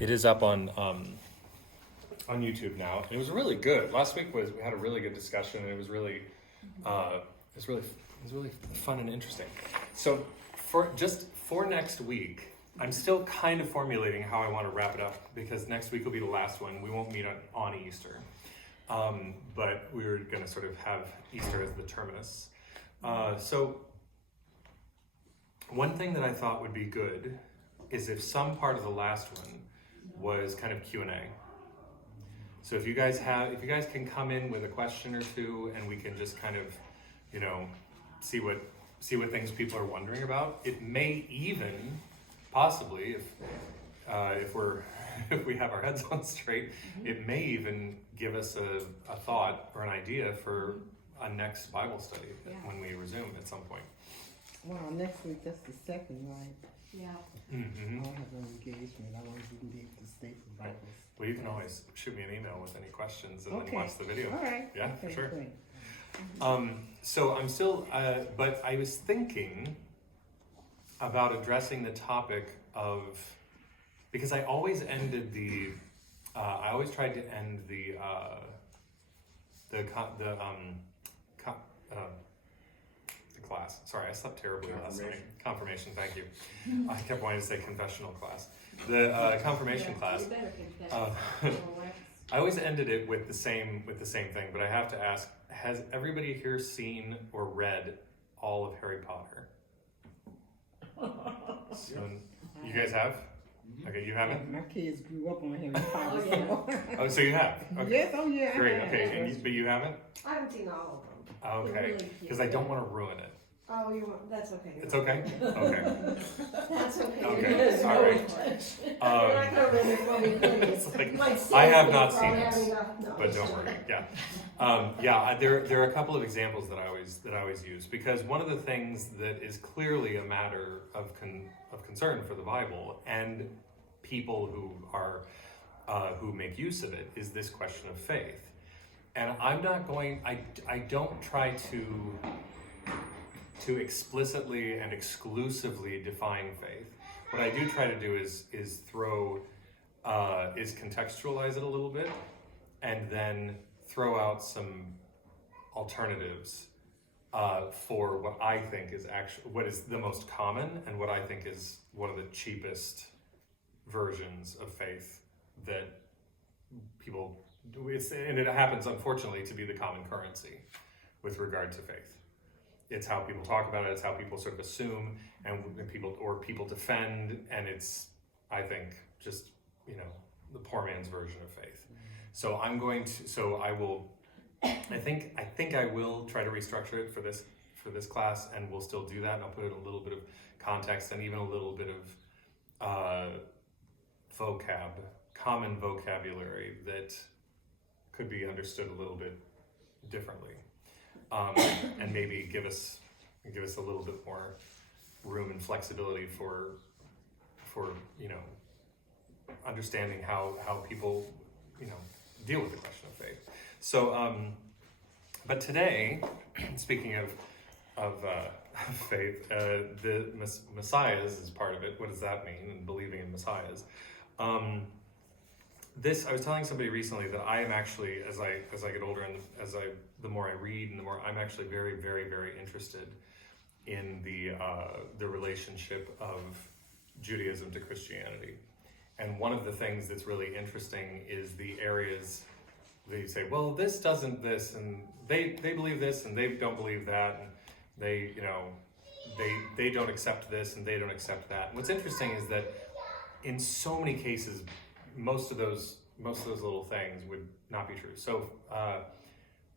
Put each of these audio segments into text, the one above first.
It is up on YouTube now, and it was really good. Last week we had a really good discussion, and it was really fun and interesting. So for next week, I'm still kind of formulating how I want to wrap it up, because next week will be the last one. We won't meet on Easter, but we're going to sort of have Easter as the terminus. So one thing that I thought would be good is if some part of the last one was kind of Q&A. So if you guys can come in with a question or two, and we can just kind of, see what things people are wondering about. It may even possibly, if we have our heads on straight, it may even give us a thought or an idea for a next Bible study when we resume at some point. Wow, next week, that's the second, right? Yeah. Mm-hmm. I don't have an engagement. I want you to be able to stay for Bibles. Well, you can always shoot me an email with any questions and then watch the video. All right. Yeah, okay, for sure. Great. So I'm still, but I was thinking about addressing the topic of, because I always ended I always tried to end the class. Sorry, I slept terribly last night. Confirmation, thank you. I kept wanting to say confessional class. The confirmation class. I always ended it with the same thing, but I have to ask: has everybody here seen or read all of Harry Potter? So, you guys have? Okay, you haven't? My kids grew up on Harry Potter. So. Oh, so you have? Okay. Yes, oh yeah. Great. Okay, but you haven't? I haven't seen all of them. Okay, because I don't want to ruin it. Oh, that's okay. It's okay? Okay. That's okay. Okay, all right. You're not gonna ruin it for me, please. It's like, My I have sins not are seen already it, no. but don't worry. Yeah, there are a couple of examples that I always use, because one of the things that is clearly a matter of concern for the Bible and people who are who make use of it is this question of faith. And I don't try to explicitly and exclusively define faith. What I do try to do is contextualize it a little bit, and then throw out some alternatives for what I think is what is the most common, and what I think is one of the cheapest versions of faith that people do. And it happens, unfortunately, to be the common currency with regard to faith. It's how people talk about it. It's how people sort of assume, and people defend, and it's, I think, just the poor man's version of faith. So I think I will try to restructure it for this class, and we'll still do that, and I'll put in a little bit of context and even a little bit of common vocabulary that could be understood a little bit differently. And maybe give us a little bit more room and flexibility for understanding how people deal with the question of faith. So, but today, speaking of faith, the messiahs is part of it. What does that mean? And believing in messiahs. I was telling somebody recently that I am actually, as I get older and the more I read and the more, I'm actually very, very, very interested in the relationship of Judaism to Christianity. And one of the things that's really interesting is the areas that you say, well, this doesn't this, and they believe this, and they don't believe that, and they don't accept this, and they don't accept that. And what's interesting is that in so many cases, most of those little things would not be true. So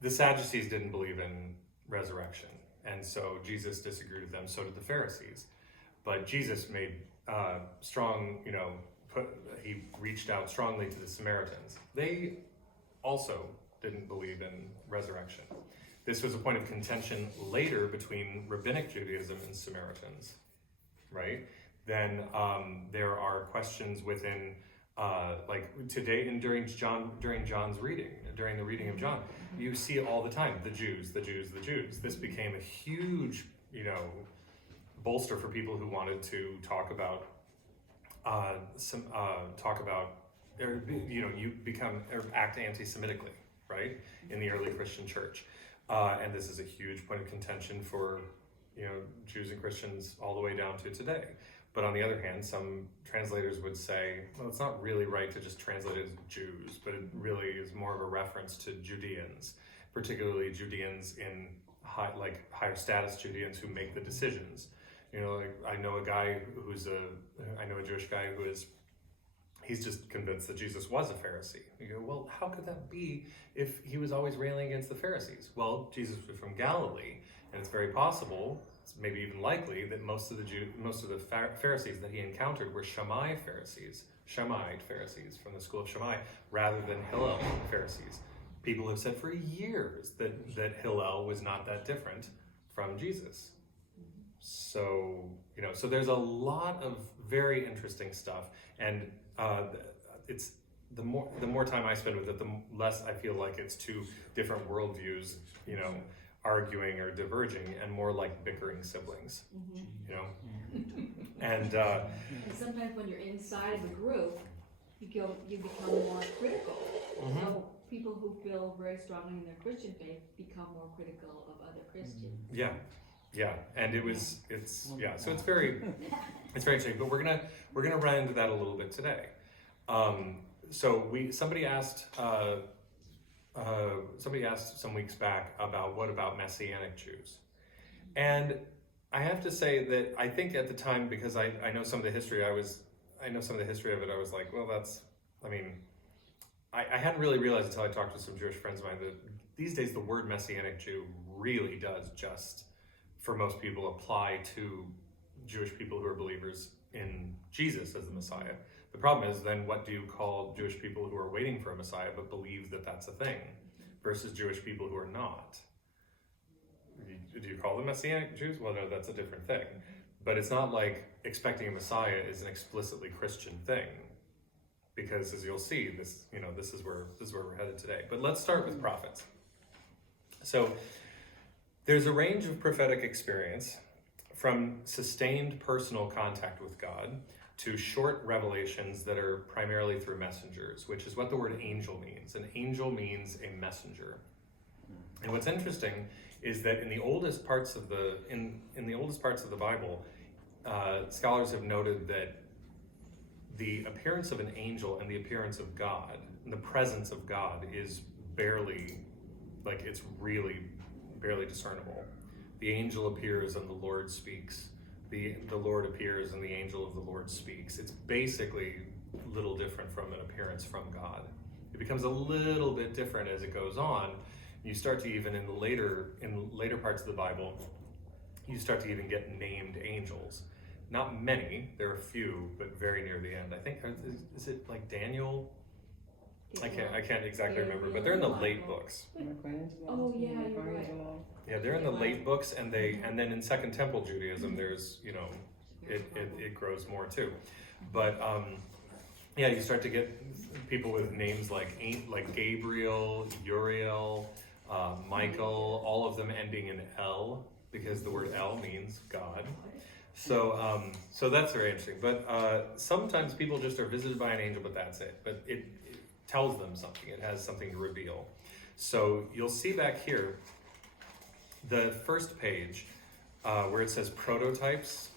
the Sadducees didn't believe in resurrection, and so Jesus disagreed with them. So did the Pharisees. But Jesus made strong, he reached out strongly to the Samaritans. They also didn't believe in resurrection. This was a point of contention later between Rabbinic Judaism and Samaritans, right? Then there are questions within, like today and during John's reading, during the reading of John, you see it all the time, the Jews. This became a huge, bolster for people who wanted to talk about talk about, or, you become or act anti-Semitically, right, in the early Christian church, and this is a huge point of contention for Jews and Christians all the way down to today. But on the other hand, some translators would say, well, it's not really right to just translate it as Jews, but it really is more of a reference to Judeans, particularly Judeans in higher status Judeans who make the decisions. I know a Jewish guy he's just convinced that Jesus was a Pharisee. You go, well, how could that be if he was always railing against the Pharisees? Well, Jesus was from Galilee, and it's very possible, it's maybe even likely, that most of the Pharisees that he encountered were Shammai Pharisees, Shammite Pharisees from the school of Shammai, rather than Hillel Pharisees. People have said for years that Hillel was not that different from Jesus. So, so there's a lot of very interesting stuff, and it's the more time I spend with it, the less I feel like it's two different worldviews, arguing or diverging, and more like bickering siblings, and sometimes when you're inside of a group, you become more critical. So people who feel very strongly in their Christian faith become more critical of other Christians. Yeah, and so it's very interesting. But we're gonna run into that a little bit today. Somebody asked some weeks back what about Messianic Jews, and I have to say that I think at the time, because I know some of the history, I was like, well, I hadn't really realized until I talked to some Jewish friends of mine that these days the word Messianic Jew really does just, for most people, apply to Jewish people who are believers in Jesus as the Messiah. The problem is then, what do you call Jewish people who are waiting for a Messiah but believe that that's a thing, versus Jewish people who are not? Do you call them Messianic Jews? Well, no, that's a different thing. But it's not like expecting a Messiah is an explicitly Christian thing, because as you'll see, this is where we're headed today. But let's start with prophets. So there's a range of prophetic experience, from sustained personal contact with God to short revelations that are primarily through messengers, which is what the word angel means. An angel means a messenger. And what's interesting is that in the oldest parts of the Bible, scholars have noted that the appearance of an angel and the appearance of God, and the presence of God, is it's really barely discernible. The angel appears and the Lord speaks. The Lord appears and the angel of the Lord speaks. It's basically little different from an appearance from God. It becomes a little bit different as it goes on. You start to even in later parts of the Bible, you start to even get named angels. Not many, there are a few, but very near the end. I think, is it like Daniel? I can't exactly remember, but they're in the late books. Oh yeah, you're right. Yeah, they're in the late books, and then in Second Temple Judaism, there's it grows more too. But you start to get people with names like Gabriel, Uriel, Michael, all of them ending in El, because the word El means God. So that's very interesting. But sometimes people just are visited by an angel, but that's it. But it tells them something. It has something to reveal. So you'll see back here, the first page, where it says prototypes.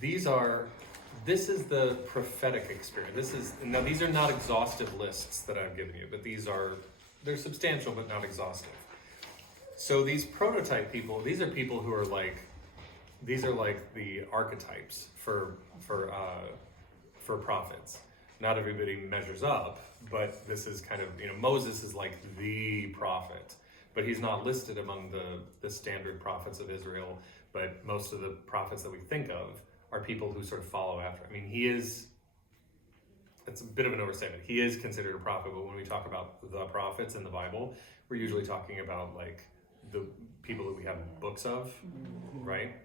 This is the prophetic experience. These are not exhaustive lists that I've given you, but they're substantial but not exhaustive. So these prototype people, these are people who are like the archetypes for prophets. Not everybody measures up, but this is kind of, Moses is like the prophet, but he's not listed among the standard prophets of Israel. But most of the prophets that we think of are people who sort of follow after. I mean, it's a bit of an overstatement. He is considered a prophet, but when we talk about the prophets in the Bible, we're usually talking about like the people that we have books of, right?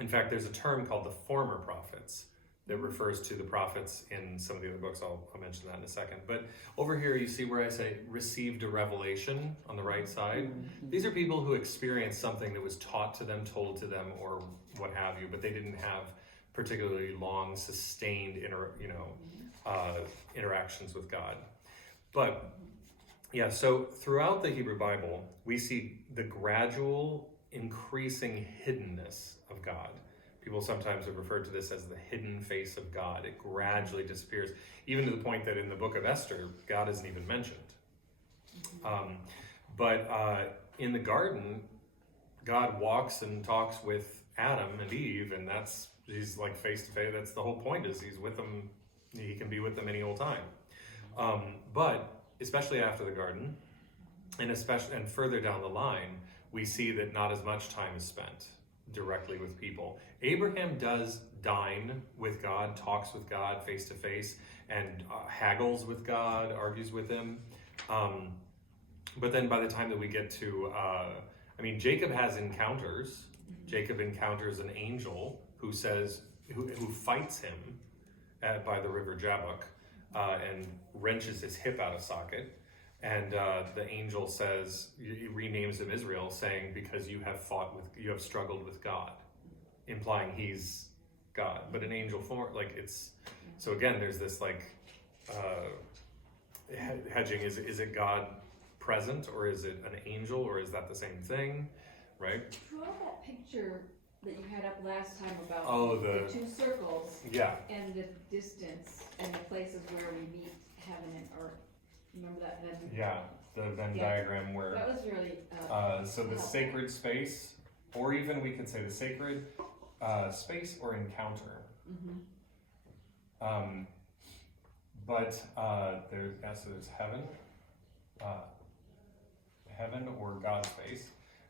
In fact, there's a term called the former prophets that refers to the prophets in some of the other books. I'll mention that in a second. But over here, you see where I say received a revelation on the right side. These are people who experienced something that was taught to them, told to them, or what have you, but they didn't have particularly long, sustained interactions with God. But yeah, so throughout the Hebrew Bible, we see the gradual increasing hiddenness of God. People sometimes have referred to this as the hidden face of God. It gradually disappears, even to the point that in the book of Esther, God isn't even mentioned. But in the garden, God walks and talks with Adam and Eve, and he's like face to face. That's the whole point, is he's with them. He can be with them any old time. But especially after the garden, and further down the line, we see that not as much time is spent directly with people. Abraham does dine with God, talks with God face to face, and haggles with God, argues with him. But then by the time that we get to, Jacob has encounters. Jacob encounters an angel who fights him by the river Jabbok and wrenches his hip out of socket. And the angel says, he renames him Israel, saying, because you have struggled with God, implying he's God, but an angel form, so again, there's this hedging. Is it God present, or is it an angel, or is that the same thing, right? Draw that picture that you had up last time about the two circles, yeah, and the distance and the places where we meet heaven and earth. Remember that Venn? yeah, the Venn diagram where that was really so the sacred space, or even we could say the sacred space or encounter. There's heaven or God space,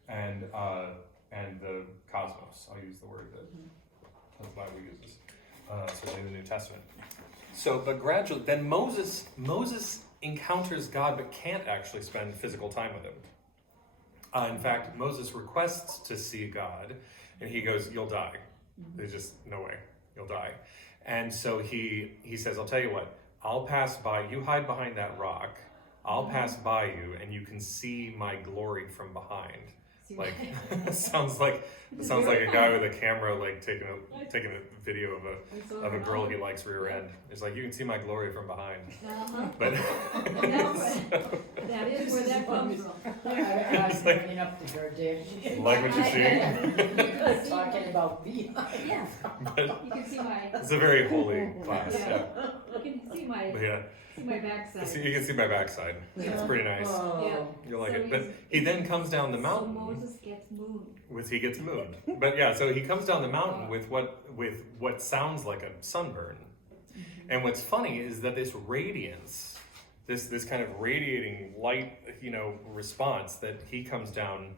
and the cosmos. I'll use the word that the Bible uses, especially in the New Testament. So, but gradually, then Moses encounters God, but can't actually spend physical time with him. In fact, Moses requests to see God, and he goes, "You'll die. There's just no way. You'll die." And so he says, "I'll tell you what. I'll pass by. You hide behind that rock. I'll pass by you, and you can see my glory from behind." Sounds like a guy with a camera, taking a video of a girl he likes rear end. It's like, you can see my glory from behind. But that is where that comes from. I was bringing up the her, did she? Like what you see? Talking about behind. Yeah. But You can see my. it's a very holy class. Yeah. You can see my. But yeah. See my backside. You can see my backside. It's pretty nice. Yeah. You'll like So it. But he then comes down the mountain. So Moses gets moved. He gets moved. But yeah, so he comes down the mountain with what sounds like a sunburn. And what's funny is that this radiance, this kind of radiating light, response that he comes down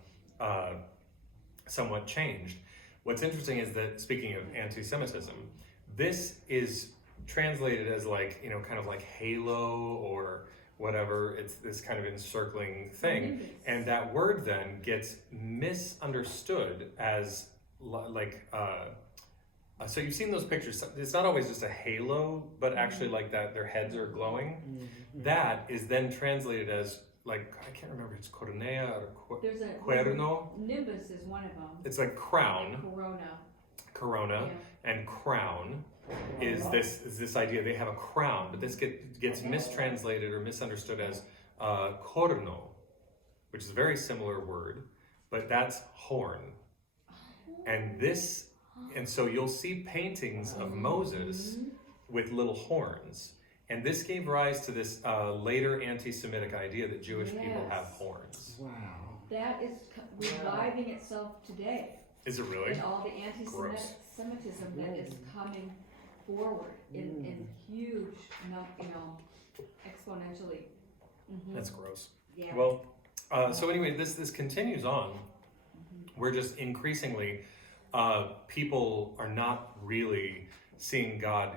somewhat changed. What's interesting is that, speaking of anti-Semitism, this is translated as kind of like halo or whatever. It's this kind of encircling thing, and that word then gets misunderstood as so you've seen those pictures. It's not always just a halo, but actually like that their heads are glowing. That is then translated as I can't remember, it's cornea or There's a cuerno. Nimbus is one of them. It's like crown, Corona. and crown is this idea they have a crown, but this gets mistranslated or misunderstood as corno, which is a very similar word, but that's horn. And so you'll see paintings of Moses with little horns. And this gave rise to this later anti-Semitic idea that Jewish people have horns. Wow. That is reviving itself today. Is it really? And all the anti-Semitism that is coming forward in huge, exponentially. That's gross. Yeah. Well, so anyway, this continues on. We're just increasingly, people are not really seeing God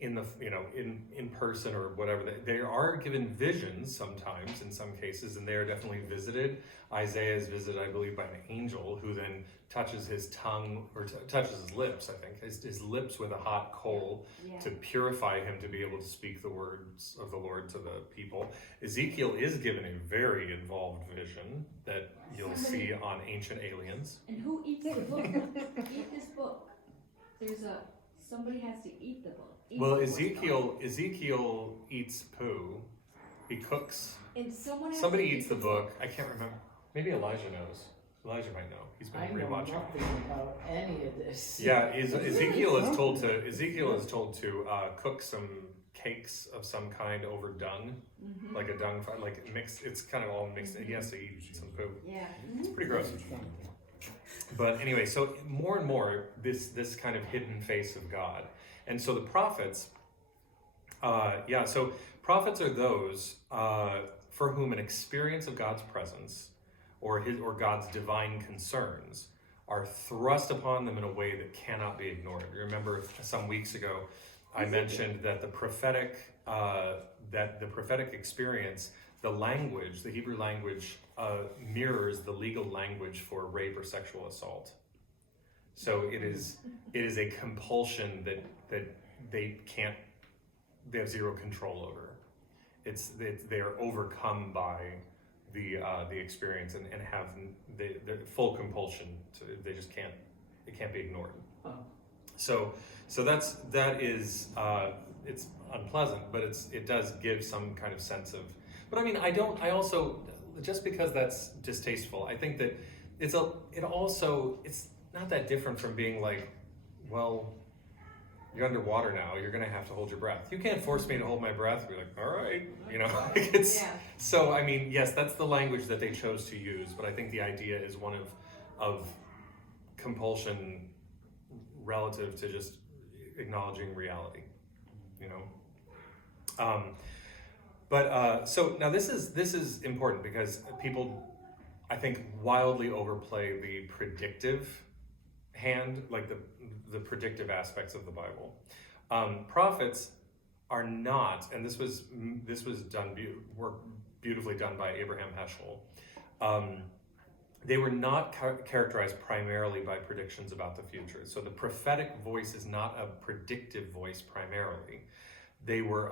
in the in person or whatever. They are given visions sometimes in some cases, and they are definitely visited. Isaiah is visited, I believe, by an angel who then touches his tongue or touches his lips. I think his lips with a hot coal to purify him to be able to speak the words of the Lord to the people. Ezekiel is given a very involved vision that you'll see on Ancient Aliens. And who eats the book? Eat this book. There's somebody has to eat the book. Well, Ezekiel eats poo. He cooks. And Somebody eats the book. I can't remember. Maybe Elijah knows. Elijah might know. He's been I know rewatching. nothing about any of this. Yeah, Ezekiel is told to cook some cakes of some kind over dung, like a dung, like mixed. It's kind of all mixed. He has to eat some poo. Yeah. It's pretty gross. But anyway, so more and more this kind of hidden face of God, and so the prophets. So prophets are those for whom an experience of God's presence or God's divine concerns are thrust upon them in a way that cannot be ignored. Remember, some weeks ago, I mentioned that the prophetic experience, the Hebrew language, mirrors the legal language for rape or sexual assault. So it is a compulsion that they have zero control over. They are overcome by the experience and have the full compulsion. They just can't. It can't be ignored. Oh. So that is it's unpleasant, but it does give some kind of sense of. But I mean, I also, just because that's distasteful, I think that it's not that different from being like, well, you're underwater now, you're gonna have to hold your breath. You can't force me to hold my breath. Be like, all right, So I mean, yes, that's the language that they chose to use, but I think the idea is one of compulsion relative to just acknowledging reality, So now this is important because people, I think, wildly overplay the predictive hand, like the predictive aspects of the Bible. Prophets are not, and this was done beautifully done by Abraham Heschel. They were not characterized primarily by predictions about the future. So the prophetic voice is not a predictive voice primarily. They were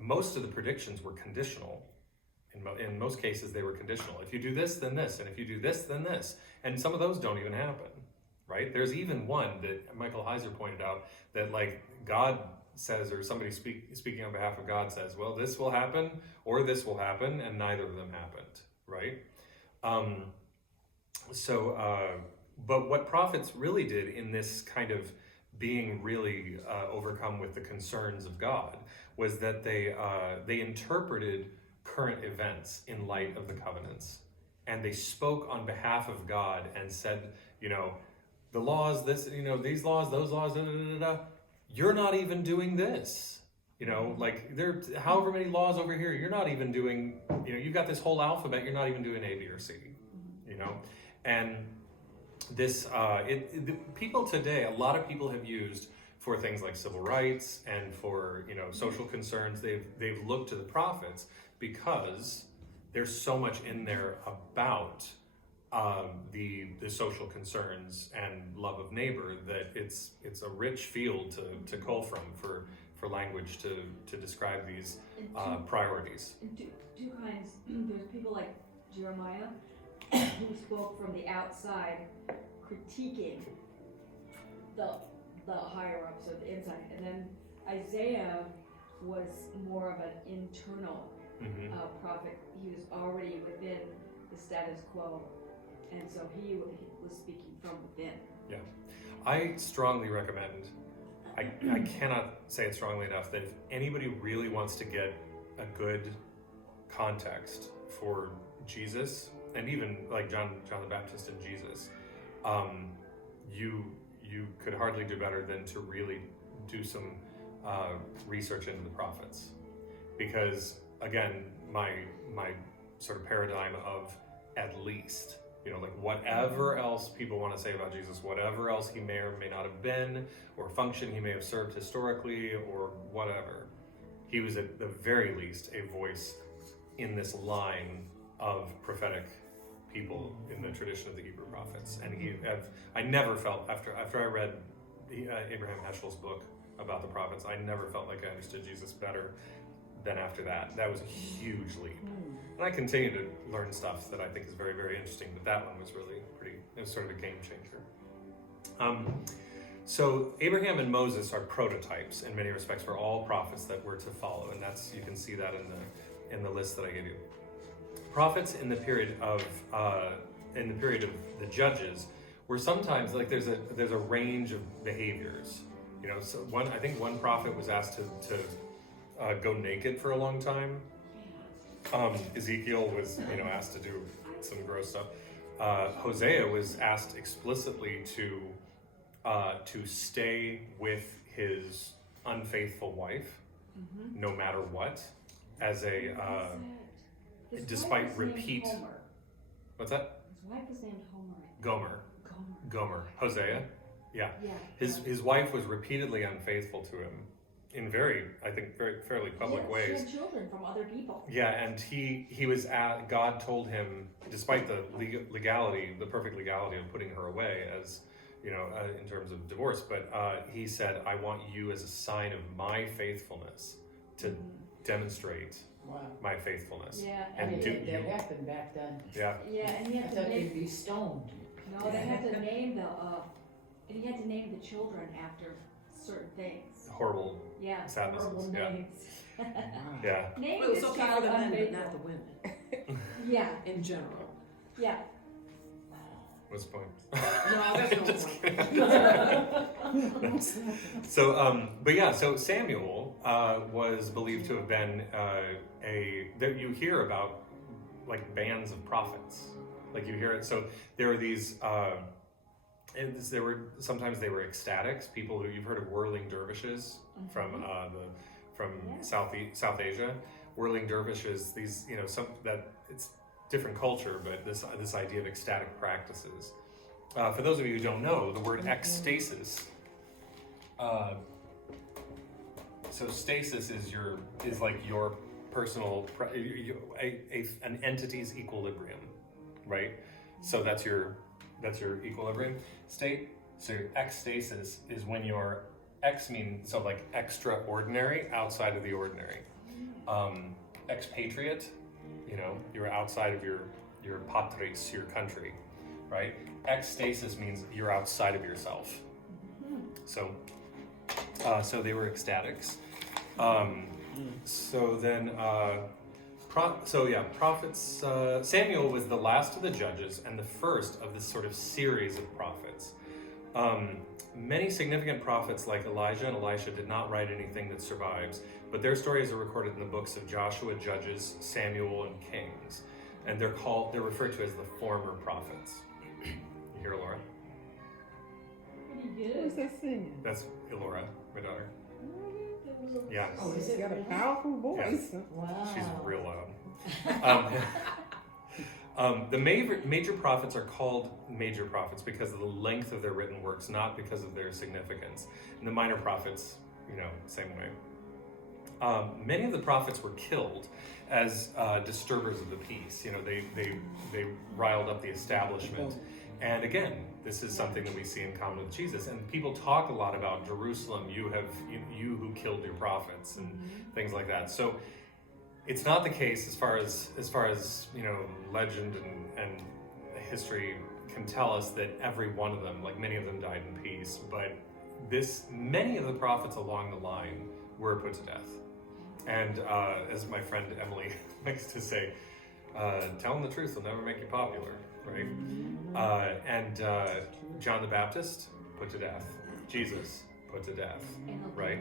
most of the predictions were conditional. In most cases, they were conditional. If you do this, then this, and if you do this, then this, and some of those don't even happen. Right? There's even one that Michael Heiser pointed out that like God says, or somebody speaking on behalf of God says, well, this will happen or this will happen, and neither of them happened. Right? But what prophets really did in this kind of being really overcome with the concerns of God was that they interpreted current events in light of the covenants, and they spoke on behalf of God and said, the laws, these laws, those laws, you're not even doing this. Like there, however many laws over here, you're not even doing, you've got this whole alphabet, you're not even doing A, B, or C, And this, people today, a lot of people have used for things like civil rights and for, social concerns, they've looked to the prophets because there's so much in there about the social concerns and love of neighbor that it's a rich field to cull from for language to describe these priorities. And two kinds. There's people like Jeremiah who spoke from the outside, critiquing the higher ups or the inside, and then Isaiah was more of an internal prophet. He was already within the status quo. And so he was speaking from within. Yeah. I strongly recommend, I cannot say it strongly enough, that if anybody really wants to get a good context for Jesus, and even like John the Baptist and Jesus, you could hardly do better than to really do some research into the prophets. Because again, my sort of paradigm of at least, like whatever else people want to say about Jesus, whatever else he may or may not have been, or function he may have served historically, or whatever, he was at the very least a voice in this line of prophetic people in the tradition of the Hebrew prophets. And I never felt, after I read Abraham Heschel's book about the prophets, I never felt like I understood Jesus better than after that. That was a huge leap. And I continue to learn stuff that I think is very, very interesting, but that one was really it was sort of a game changer. So Abraham and Moses are prototypes in many respects for all prophets that we're to follow, and that's, you can see that in the list that I gave you. Prophets in the period of the judges were sometimes like there's a range of behaviors. You know, so I think one prophet was asked to go naked for a long time. Ezekiel was asked to do some gross stuff. Hosea was asked explicitly to stay with his unfaithful wife, no matter what, as a His despite wife was named repeat. Homer. What's that? His wife was named Homer. Gomer. Hosea. Yeah. Yeah. His wife was repeatedly unfaithful to him in fairly public Yes, ways. She had children from other people. Yeah, and he was God told him, despite the legality, the perfect legality of putting her away as, in terms of divorce, but he said, I want you as a sign of my faithfulness to demonstrate Wow. my faithfulness. Yeah, And and That happened back then. Yeah. yeah, and he I had to thought name. they'd be stoned. No, they had to name and he had to name the children after certain things. Horrible Yeah, sadnesses. horrible Yeah. names. Yeah. Name Well, it's this okay child for the men, but unfaithful. not the women, Yeah, in general. yeah. What's the point? No, there's no point. So Samuel was believed to have been that you hear about like bands of prophets, like you hear it. So there were these. Sometimes they were ecstatics, people who you've heard of whirling dervishes from South Asia. Whirling dervishes, these it's different culture, but this idea of ecstatic practices. For those of you who don't know, the word ecstasis. So stasis is like your personal an entity's equilibrium, right? So that's your equilibrium state. So your ecstasis is when your means so like extraordinary, outside of the ordinary. Expatriate, you're outside of your patris, your country, right? Ecstasis means you're outside of yourself. So they were ecstatics. Prophets. Samuel was the last of the judges and the first of this sort of series of prophets. Many significant prophets like Elijah and Elisha did not write anything that survives, but their stories are recorded in the books of Joshua, Judges, Samuel, and Kings, and they're referred to as the former prophets. You hear Laura? Pretty Who's good. that singing? That's Elora, my daughter. That was a- Yeah. Oh, is She's it got a really? powerful voice. Wow. She's real loud. The major prophets are called major prophets because of the length of their written works, not because of their significance. And the minor prophets, same way. Many of the prophets were killed as disturbers of the peace. They riled up the establishment. And again, this is something that we see in common with Jesus. And people talk a lot about Jerusalem. You who killed your prophets and things like that. So it's not the case as far as legend and history can tell us that every one of them, like many of them, died in peace. But many of the prophets along the line were put to death. And as my friend Emily likes to say, telling the truth will never make you popular, right? John the Baptist put to death. Jesus put to death, MLK. right?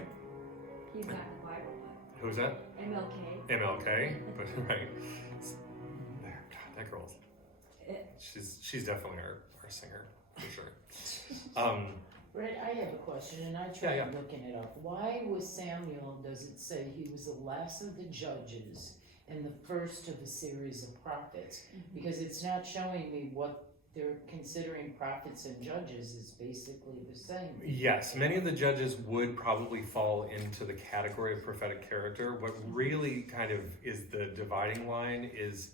He's not in the Bible. Who's that? MLK. MLK, but right. God, that girl. She's definitely our singer for sure. Brett, I have a question, and I tried Yeah. looking it up. Why was Samuel, does it say he was the last of the judges and the first of a series of prophets? Because it's not showing me what they're considering prophets and judges is basically the same. Yes, many of the judges would probably fall into the category of prophetic character. What really kind of is the dividing line is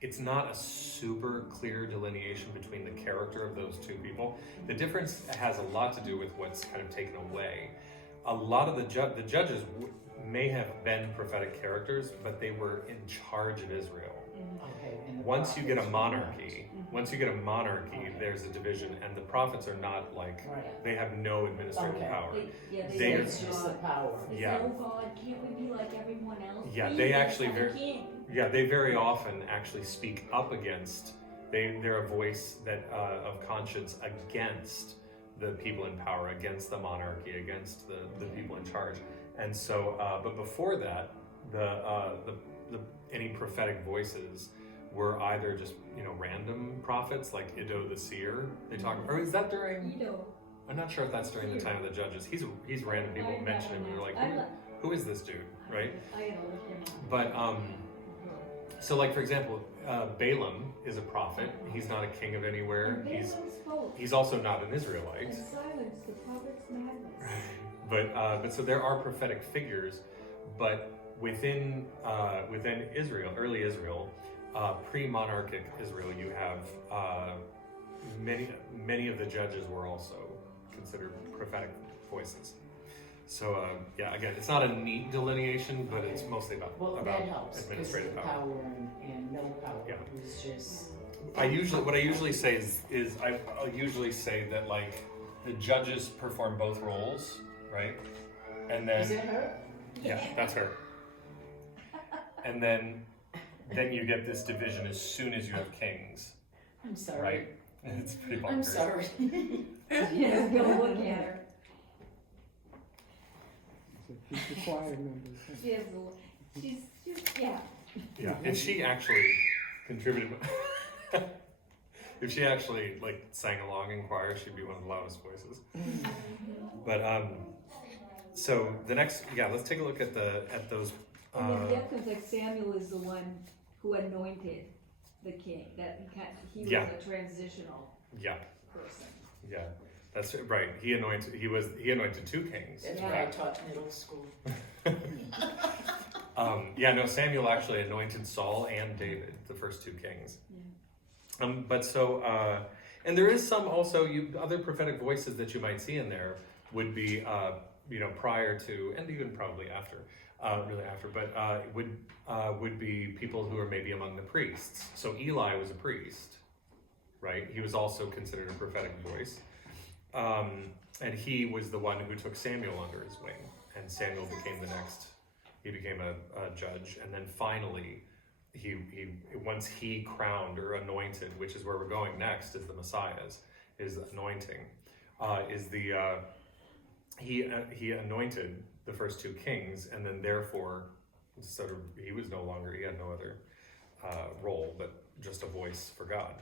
it's not a super clear delineation between the character of those two people. The difference has a lot to do with what's kind of taken away. A lot of the judges may have been prophetic characters, but they were in charge of Israel. Okay. And the Once you get a prophets were monarchy, not. Once you get a monarchy, there's a division, and the prophets are not like, Right. they have no administrative Okay. power. They They So are- it's just the power. They Yeah. say, oh God, can't we be like everyone else? Yeah, Please, they let's actually have a very- king. Yeah, they very often actually speak up against, they're a voice that of conscience against the people in power, against the monarchy, against the people in charge. And so, but before that, the any prophetic voices were either just, you know, random prophets like Iddo the seer. They talk, or is that during? Iddo. I'm not sure if that's during the time of the judges. He's random people I mention him. You're like, who is this dude, right? I gotta look him up. But so like for example, Balaam is a prophet. He's not a king of anywhere. And Balaam spoke, He's also not an Israelite. and silenced the prophet's madness. But so there are prophetic figures, but within Israel, early Israel, pre-monarchic Israel, you have many of the judges were also considered prophetic voices. So yeah, again, it's not a neat delineation, but it's mostly about Well, that helps, because administrative the power. power and no power Yeah. was just. What I usually say is I'll usually say that like the judges perform both roles, right? And then Is it her? yeah, that's her. And then you get this division as soon as you have kings, I'm sorry. right? It's pretty bonkers. I'm sorry. Yeah, go look at her. So she's the choir member. She has she's yeah. Yeah, if she actually contributed, if she actually like sang along in choir, she'd be one of the loudest voices. But so the next, yeah, let's take a look at those. And then the other comes like Samuel is the one who anointed the king. That he was Yeah. a transitional Yeah, person. yeah, that's right. He anointed two kings. That's Yeah. what I taught middle school. Yeah, no, Samuel actually anointed Saul and David, the first two kings. Yeah. But so, and there is some also other prophetic voices that you might see in there would be, you know, prior to, and even probably after, really after, but would be people who are maybe among the priests. So Eli was a priest, right? He was also considered a prophetic voice. And he was the one who took Samuel under his wing, and Samuel became he became a judge, and then finally, once he crowned or anointed, which is where we're going next, is the Messiah's, is anointing, he anointed the first two kings, and then therefore, sort of, he had no other role, but just a voice for God.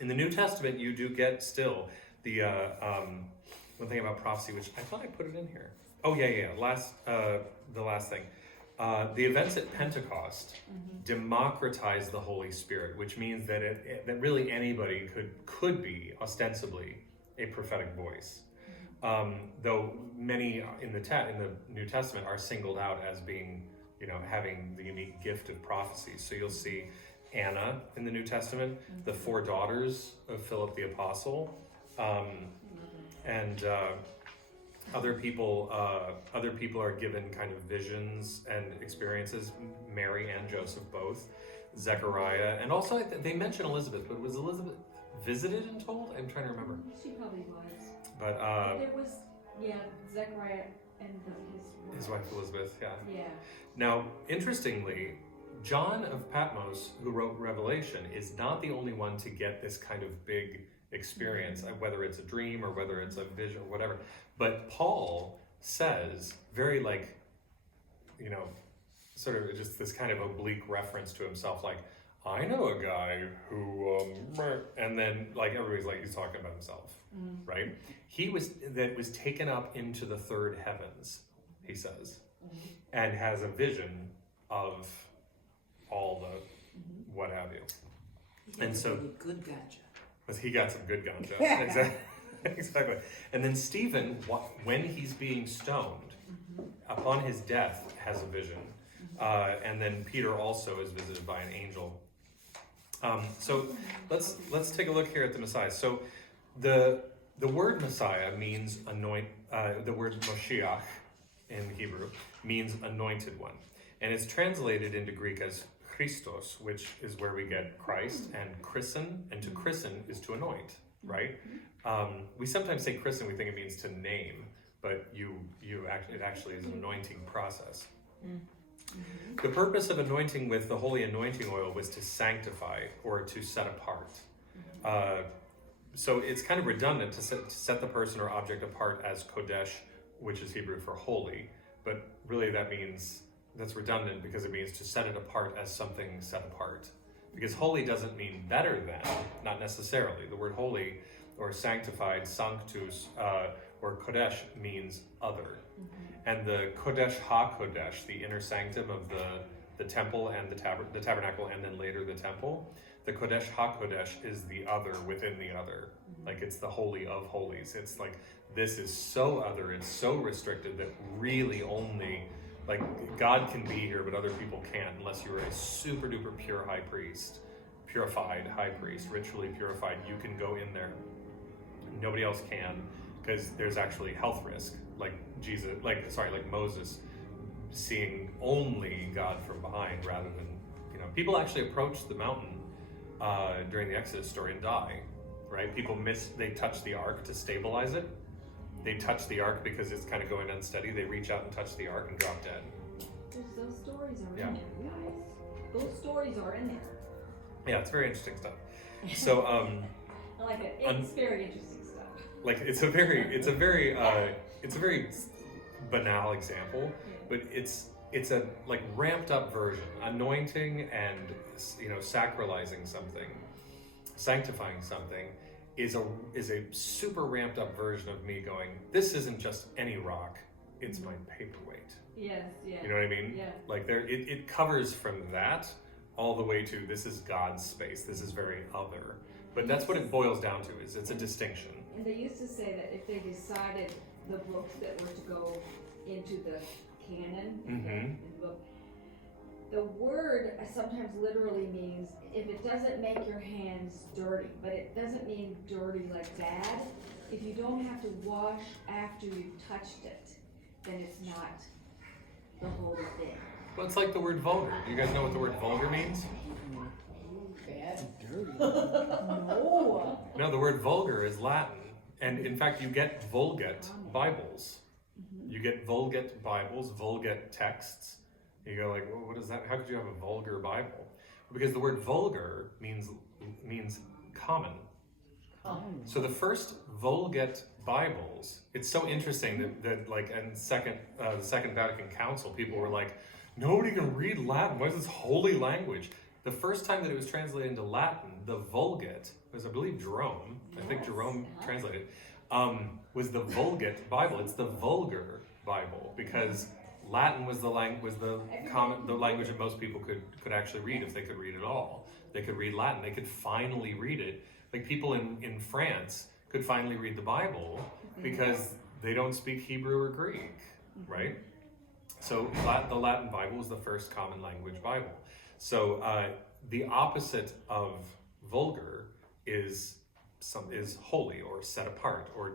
In the New Testament, you do get still the one thing about prophecy, which I thought I put it in here. Oh yeah. The last thing. The events at Pentecost democratized the Holy Spirit, which means that that really anybody could be ostensibly a prophetic voice. Though many in the New Testament are singled out as being, you know, having the unique gift of prophecy. So you'll see Anna in the New Testament, the four daughters of Philip the Apostle, and other people are given kind of visions and experiences. Mary and Joseph both, Zechariah, and also they mention Elizabeth, but was Elizabeth visited and told? I'm trying to remember. She probably was. But There was Zechariah and his wife Elizabeth, yeah. Yeah. Now, interestingly, John of Patmos, who wrote Revelation, is not the only one to get this kind of big experience, whether it's a dream or whether it's a vision or whatever. But Paul says, very like, you know, sort of just this kind of oblique reference to himself, like, I know a guy who, and then like everybody's like, he's talking about himself, right? He was taken up into the third heavens, he says, and has a vision of all the what have you. And so Good gotcha. but he got some good ganja. Exactly. And then Stephen, when he's being stoned, upon his death, has a vision. And then Peter also is visited by an angel. So let's take a look here at the Messiah. So the word Messiah means the word Moshiach in Hebrew means anointed one. And it's translated into Greek as Christos, which is where we get Christ, and christen, and to christen is to anoint, right? We sometimes say christen, we think it means to name, but it actually is an anointing process. The purpose of anointing with the holy anointing oil was to sanctify or to set apart. So it's kind of redundant to set the person or object apart as kodesh, which is Hebrew for holy, but really that's redundant because it means to set it apart as something set apart. Because holy doesn't mean better than, not necessarily. The word holy or sanctified, sanctus, or kodesh means other. And the kodesh ha-kodesh, the inner sanctum of the temple and the tabernacle, and then later the temple, the kodesh ha-kodesh is the other within the other. Like it's the holy of holies. It's like, this is so other, it's so restricted that really only, like, God can be here, but other people can't unless you're a super duper pure high priest, purified high priest, ritually purified. You can go in there. Nobody else can, because there's actually health risk, like Moses seeing only God from behind rather than, people actually approach the mountain during the Exodus story and die, right? They touch the ark to stabilize it. They touch the ark because it's kind of going unsteady. They reach out and touch the ark and drop dead. Those stories are Yeah. in there, guys. Those stories are in there. Yeah, it's very interesting stuff. So, I like it. It's very interesting stuff. like it's a very banal example, but it's a like ramped up version. Anointing and sacralizing something, sanctifying something is a super ramped up version of me going, this isn't just any rock, it's my paperweight. Yes, yeah. You know what I mean? Yeah. Like it covers from that all the way to this is God's space. This is very other. But that's what it boils down to, is it's a distinction. And they used to say that if they decided the books that were to go into the canon, the book, the word sometimes literally means if it doesn't make your hands dirty, but it doesn't mean dirty like bad. If you don't have to wash after you've touched it, then it's not the holy thing. Well, it's like the word vulgar. Do you guys know what the word vulgar means? Bad. Dirty. No. No, the word vulgar is Latin. And in fact, you get Vulgate Bibles. You get Vulgate Bibles, Vulgate texts. You go like, well, what is that? How could you have a vulgar Bible? Because the word vulgar means common. So the first Vulgate Bibles, it's so interesting that like in the Second Vatican Council, people were like, nobody can read Latin. What is this holy language? The first time that it was translated into Latin, the Vulgate, was I believe Jerome. I think Jerome translated, was the Vulgate Bible. It's the vulgar Bible because Latin was the language that most people could actually read if they could read at all. They could read Latin. They could finally read it. Like people in France could finally read the Bible because they don't speak Hebrew or Greek, right? So the Latin Bible was the first common language Bible. So the opposite of vulgar is holy or set apart or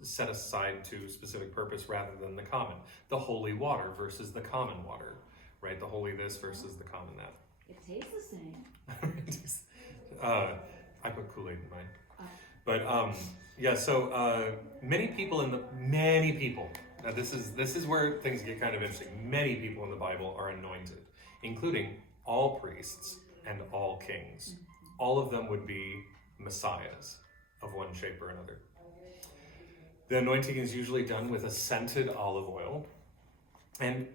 set aside to specific purpose rather than the common. The holy water versus the common water, right? The holy this versus the common that. It tastes the same. I put Kool-Aid in mine. But yeah, so many people now this is where things get kind of interesting. Many people in the Bible are anointed, including all priests and all kings. All of them would be messiahs of one shape or another. The anointing is usually done with a scented olive oil.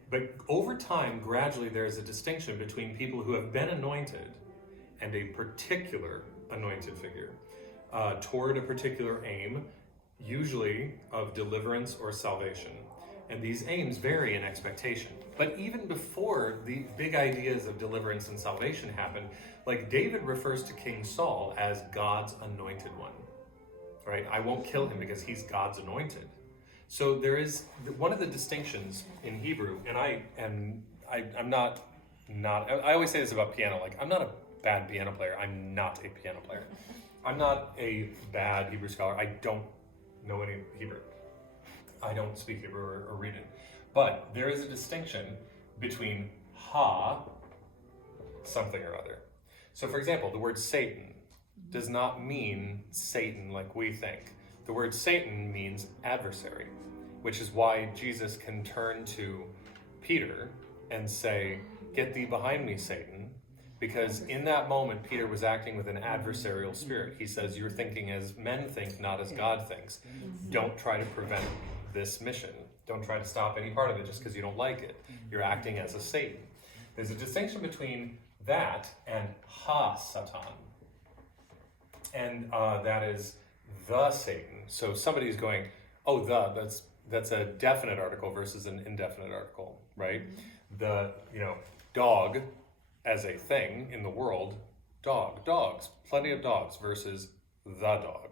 But over time, gradually, there is a distinction between people who have been anointed and a particular anointed figure toward a particular aim, usually of deliverance or salvation. And these aims vary in expectation. But even before the big ideas of deliverance and salvation happen, like David refers to King Saul as God's anointed one, right? I won't kill him because he's God's anointed. So there is one of the distinctions in Hebrew, and I'm not, I always say this about piano, like I'm not a bad piano player. I'm not a piano player. I'm not a bad Hebrew scholar. I don't know any Hebrew. I don't speak Hebrew or read it. But there is a distinction between ha, something or other. So for example, the word Satan does not mean Satan like we think. The word Satan means adversary, which is why Jesus can turn to Peter and say, "Get thee behind me, Satan," because in that moment, Peter was acting with an adversarial spirit. He says, "You're thinking as men think, not as God thinks. Don't try to prevent this mission. Don't try to stop any part of it just because you don't like it. You're acting as a Satan." There's a distinction between that and ha-Satan. And that is the Satan. So somebody's going, "Oh, that's a definite article versus an indefinite article," right? The, dog as a thing in the world, dogs, plenty of dogs versus the dog,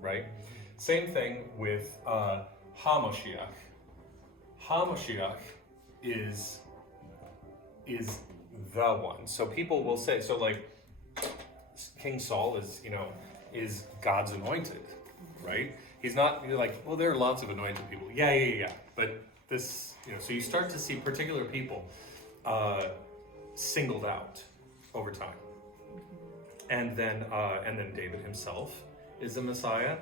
right? Same thing with ha-Moshiach. Ha-Moshiach is the one. So people will say, like King Saul is God's anointed, right? He's not, you're like, well, there are lots of anointed people. Yeah. But this, so you start to see particular people singled out over time. And then David himself is the Messiah.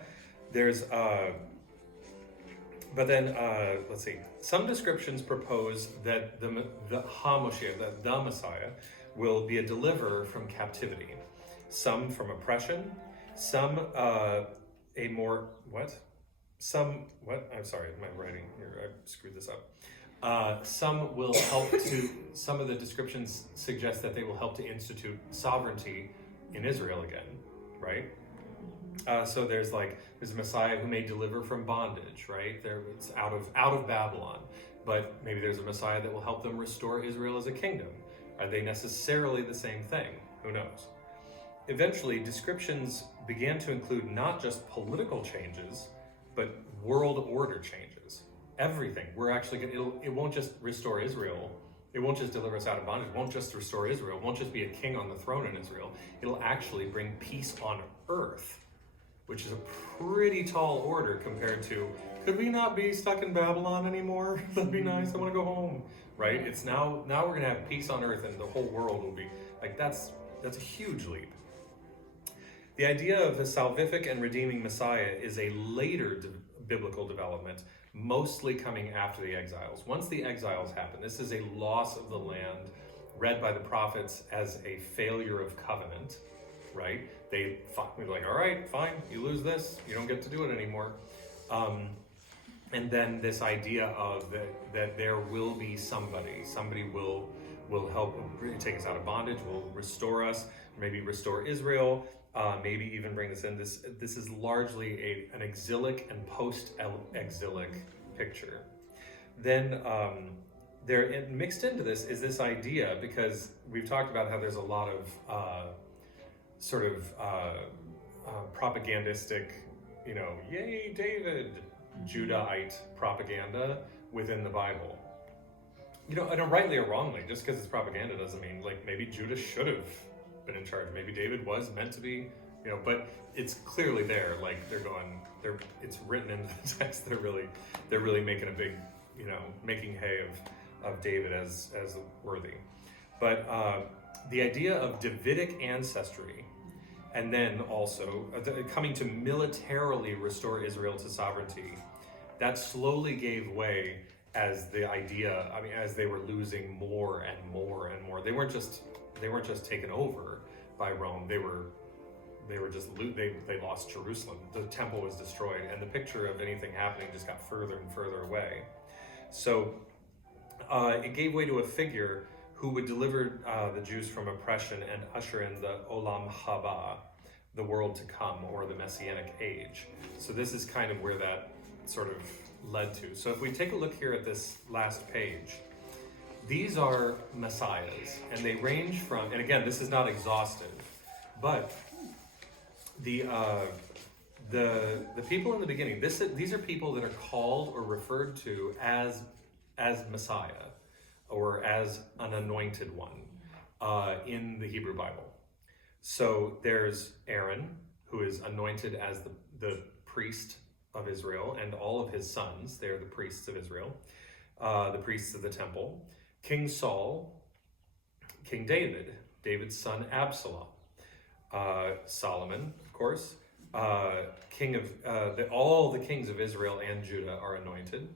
There's, but then, let's see. Some descriptions propose that the ha-Moshiach, that the Messiah, will be a deliverer from captivity. Some from oppression, some I'm sorry, my writing here, I screwed this up. Some will help some of the descriptions suggest that they will help to institute sovereignty in Israel again, right? So there's a Messiah who may deliver from bondage, right? It's out of Babylon, but maybe there's a Messiah that will help them restore Israel as a kingdom. Are they necessarily the same thing? Who knows? Eventually, descriptions began to include not just political changes, but world order changes. Everything. It won't just restore Israel. It won't just deliver us out of bondage. It won't just restore Israel. It won't just be a king on the throne in Israel. It'll actually bring peace on earth, which is a pretty tall order compared to, could we not be stuck in Babylon anymore? That'd be nice. I want to go home, right? It's now we're going to have peace on earth and the whole world will be that's a huge leap. The idea of a salvific and redeeming Messiah is a later biblical development, mostly coming after the exiles. Once the exiles happen, this is a loss of the land read by the prophets as a failure of covenant, right? We're like, all right, fine, you lose this, you don't get to do it anymore. And then this idea of that there will be somebody will help take us out of bondage, will restore us, maybe restore Israel, maybe even bring this in. This is largely an exilic and post-exilic picture. Then mixed into this is this idea, because we've talked about how there's a lot of propagandistic, yay David, Judahite propaganda within the Bible. And rightly or wrongly, just because it's propaganda doesn't mean maybe Judah should have been in charge. Maybe David was meant to be, but it's clearly there. It's written into the text. They're really making a big, making hay of David as worthy. But the idea of Davidic ancestry, and then also coming to militarily restore Israel to sovereignty, that slowly gave way as the idea, as they were losing more and more and more. They weren't just taken over by Rome. They lost Jerusalem. The temple was destroyed, and the picture of anything happening just got further and further away. So it gave way to a figure who would deliver the Jews from oppression and usher in the Olam Haba, the world to come, or the Messianic age. So this is kind of where that sort of led to. So if we take a look here at this last page, these are messiahs, and they range from, and again, this is not exhaustive, but the people in the beginning, these are people that are called or referred to as Messiah, or as an anointed one in the Hebrew Bible. So there's Aaron, who is anointed as the priest of Israel, and all of his sons, they're the priests of Israel, the priests of the temple. King Saul, King David, David's son Absalom. Solomon, of course, king of all the kings of Israel and Judah are anointed.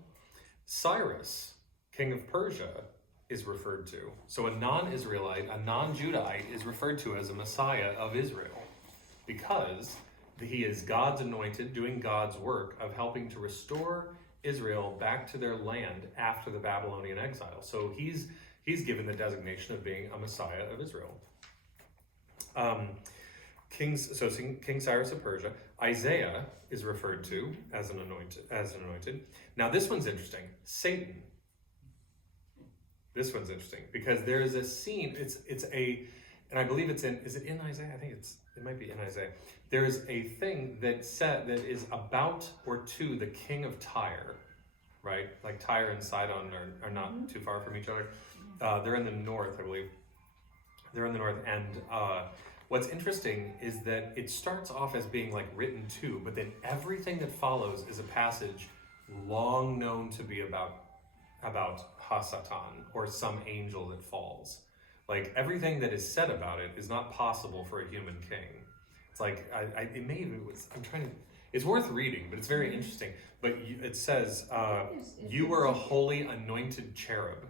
Cyrus, king of Persia, is referred to. So a non-Israelite, a non-Judahite is referred to as a Messiah of Israel because he is God's anointed, doing God's work of helping to restore Israel back to their land after the Babylonian exile. So he's given the designation of being a Messiah of Israel. King Cyrus of Persia. Isaiah is referred to as an anointed. Now this one's interesting. Satan. This one's interesting because there is a scene. And I believe it's in. Is it in Isaiah? I think it might be in Isaiah. There is a thing that is about or to the king of Tyre, right? Like Tyre and Sidon are not too far from each other. They're in the north, I believe. They're in the north, and what's interesting is that it starts off as being like written to, but then everything that follows is a passage long known to be about Hasatan, or some angel that falls. Like everything that is said about it is not possible for a human king. It's like it's worth reading, but it's very interesting. But it says, "You were a holy anointed cherub."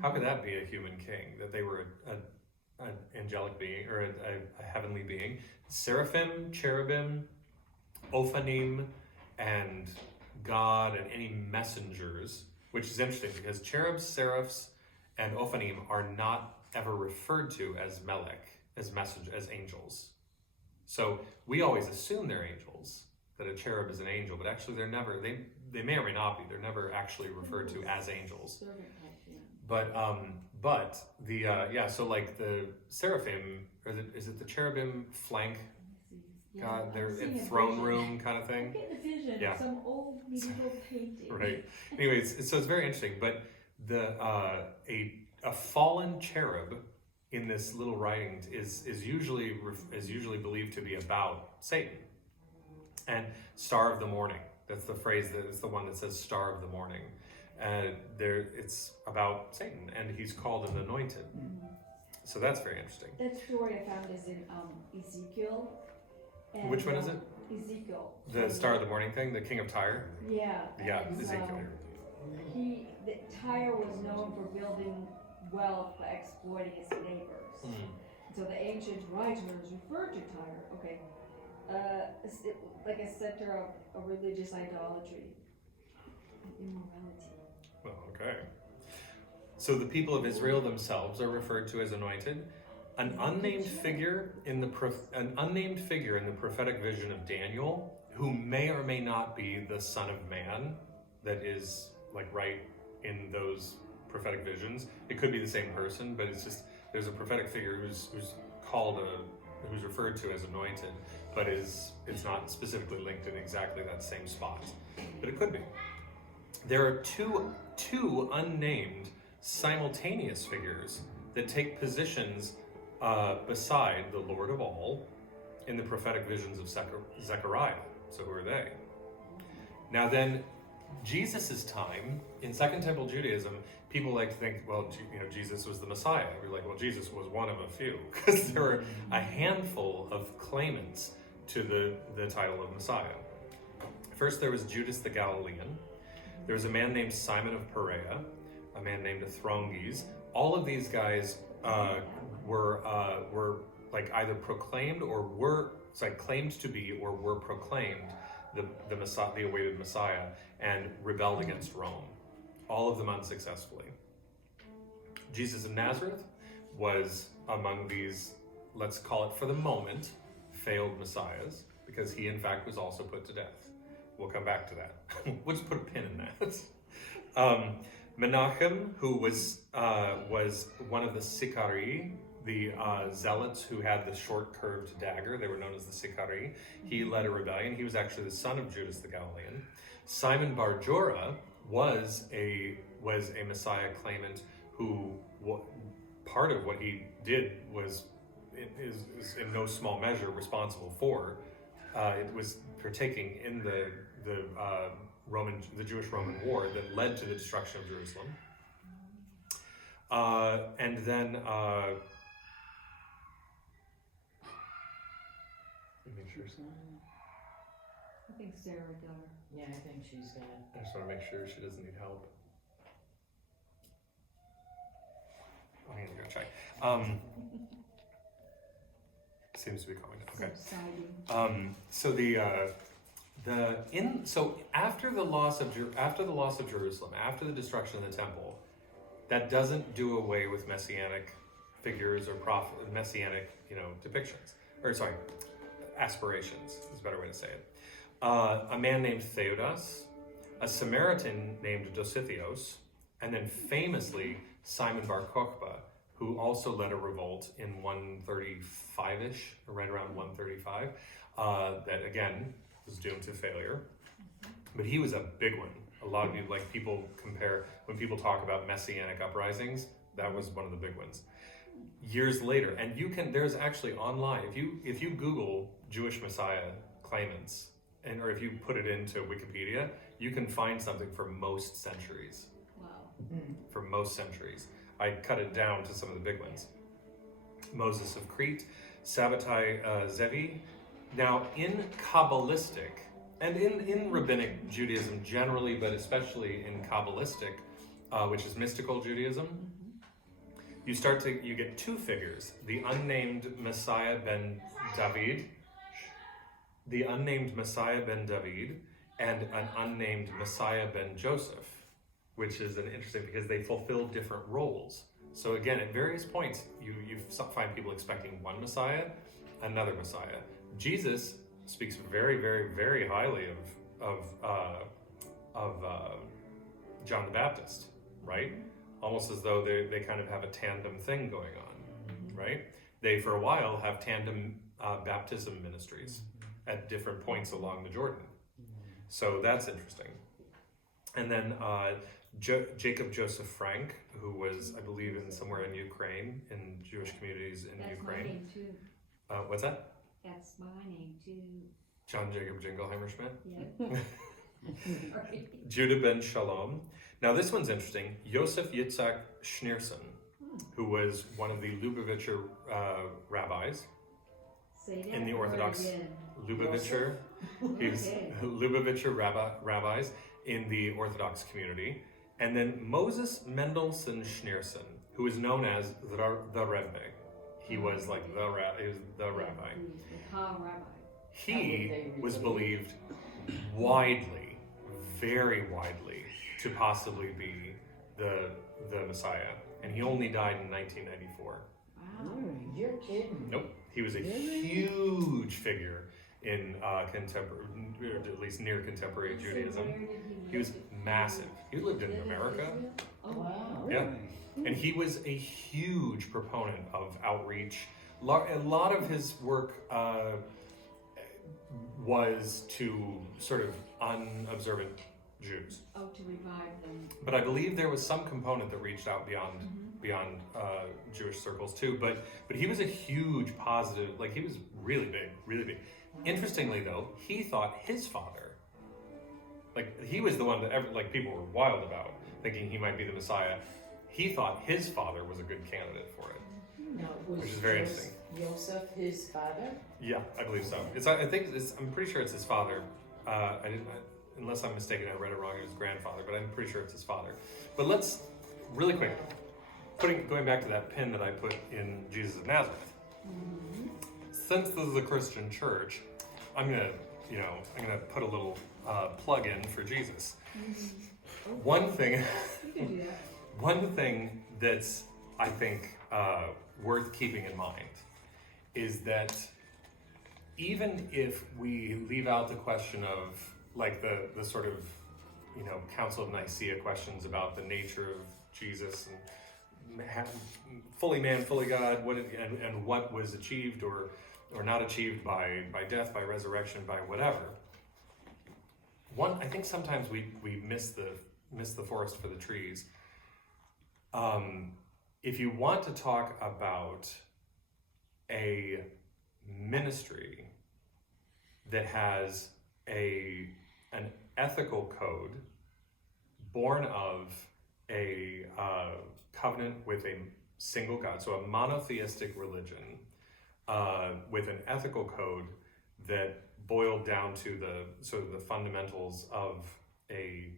How could that be a human king? That they were an angelic being or a heavenly being? Seraphim, cherubim, Ophanim, and God, and any messengers. Which is interesting because cherubs, seraphs, and Ophanim are not ever referred to as melech, as angels. So we always assume they're angels, that a cherub is an angel, but actually they're never. They may or may not be. They're never actually referred to as angels. But so like the seraphim, is it the cherubim flank God, they're in throne room kind of thing. I get the vision, Yeah. some old medieval painting. Right. Anyways, so it's very interesting. But a fallen cherub in this little writing is usually believed to be about Satan. And Star of the Morning. That's the phrase that is the one that says Star of the Morning. And it's about Satan, and he's called an anointed. Mm-hmm. So that's very interesting. That story I found is in Ezekiel. And, Which one is it? Ezekiel. The Star of the Morning thing, the king of Tyre? Yeah. Yeah, and, Ezekiel. Tyre was known for building wealth by exploiting its neighbors. So the ancient writers referred to Tyre, like a center of religious idolatry and immorality. Well, okay. So the people of Israel themselves are referred to as anointed. An unnamed figure in the prophetic vision of Daniel, who may or may not be the Son of Man, that is like right in those prophetic visions. It could be the same person, but it's just there's a prophetic figure who's referred to as anointed, but it's not specifically linked in exactly that same spot. But it could be. There are two unnamed simultaneous figures that take positions beside the Lord of all in the prophetic visions of Zechariah. So who are they? Now then, Jesus' time, in Second Temple Judaism, people like to think, well, Jesus was the Messiah. We're like, well, Jesus was one of a few, because there were a handful of claimants to the title of Messiah. First, there was Judas the Galilean. There was a man named Simon of Perea, a man named Athronges. All of these guys were like either proclaimed or were claimed to be or were proclaimed the Messiah, the awaited Messiah, and rebelled against Rome. All of them unsuccessfully. Jesus of Nazareth was among these, let's call it for the moment, failed messiahs, because he in fact was also put to death. We'll come back to that. We'll just put a pin in that. Menachem, who was one of the Sicarii, the zealots who had the short curved dagger, they were known as the Sicarii. He led a rebellion. He was actually the son of Judas the Galilean. Simon Bar Jorah was a Messiah claimant who part of what he did is in no small measure responsible for. It was partaking in the Jewish-Roman war that led to the destruction of Jerusalem. And then Make sure. I think Sarah got her. Yeah, I think she's got it. I just want to make sure she doesn't need help. I'm gonna go check. Seems to be calming down. Okay. Subsiding. So after the loss of Jerusalem, after the destruction of the temple, that doesn't do away with messianic figures or messianic, depictions, or sorry, aspirations is a better way to say it. A man named Theudas, a Samaritan named Dositheos, and then famously Simon Bar Kokhba, who also led a revolt in 135-ish, or right around 135, that again was doomed to failure. But he was a big one. A lot of people when people talk about messianic uprisings, that was one of the big ones. Years later, and there's actually online, if you Google Jewish Messiah claimants, or if you put it into Wikipedia, you can find something for most centuries. Wow. For most centuries. I cut it down to some of the big ones. Moses of Crete, Sabbatai Zevi. Now, in Kabbalistic, and in Rabbinic Judaism generally, but especially in Kabbalistic, which is mystical Judaism, you get two figures: the unnamed Messiah ben David, and an unnamed Messiah ben Joseph, which is interesting because they fulfill different roles. So again, at various points, you find people expecting one Messiah, another Messiah. Jesus speaks very, very, very highly of John the Baptist, right? Almost as though they kind of have a tandem thing going on, right? They, for a while, have tandem baptism ministries at different points along the Jordan. So that's interesting. And then Jacob Joseph Frank, who was, I believe, somewhere in Ukraine, in Jewish communities in That's Ukraine. my name too. What's that? That's my name too. John Jacob Jingleheimer Schmidt. Yeah. Sorry. Judah ben Shalom. Now this one's interesting. Yosef Yitzhak Schneerson, who was one of the Lubavitcher rabbis. Say that In the word Orthodox- again. Lubavitcher, he's Okay. Lubavitcher rabbis in the Orthodox community. And then Moses Mendelssohn Schneerson, who is known as the Rebbe. He was like the rabbi. The Khan rabbi. He was believed widely, very widely, to possibly be the Messiah, and he only died in 1994. Wow. You're kidding. Nope, he was a huge figure in contemporary, or at least near contemporary So Judaism. where did He was live? massive. He lived in America. Oh, Wow. Yeah. And he was a huge proponent of outreach. A lot of his work was to sort of unobservant Jews. Oh, to revive them. But I believe there was some component that reached out beyond Jewish circles too. But he was a huge positive, he was really big, really big. Interestingly though, he thought his father, he was the one that people were wild about, thinking he might be the Messiah. He thought his father was a good candidate for it. Now, was Which is very interesting. Joseph his father? Yeah, I believe so. I'm pretty sure it's his father. Unless I'm mistaken, I read it wrong. It was his grandfather, but I'm pretty sure it's his father. But let's really quick, going back to that pin that I put in Jesus of Nazareth. Since this is a Christian church, I'm gonna put a little plug in for Jesus. One thing. You can do that. One thing that's, I think, worth keeping in mind is that even if we leave out the question of the sort of Council of Nicaea questions about the nature of Jesus and fully man, fully God, and what was achieved or not achieved by death, by resurrection, by whatever. I think sometimes we miss the forest for the trees. If you want to talk about a ministry that has an ethical code born of a covenant with a single God, so a monotheistic religion with an ethical code that boiled down to the sort of the fundamentals of the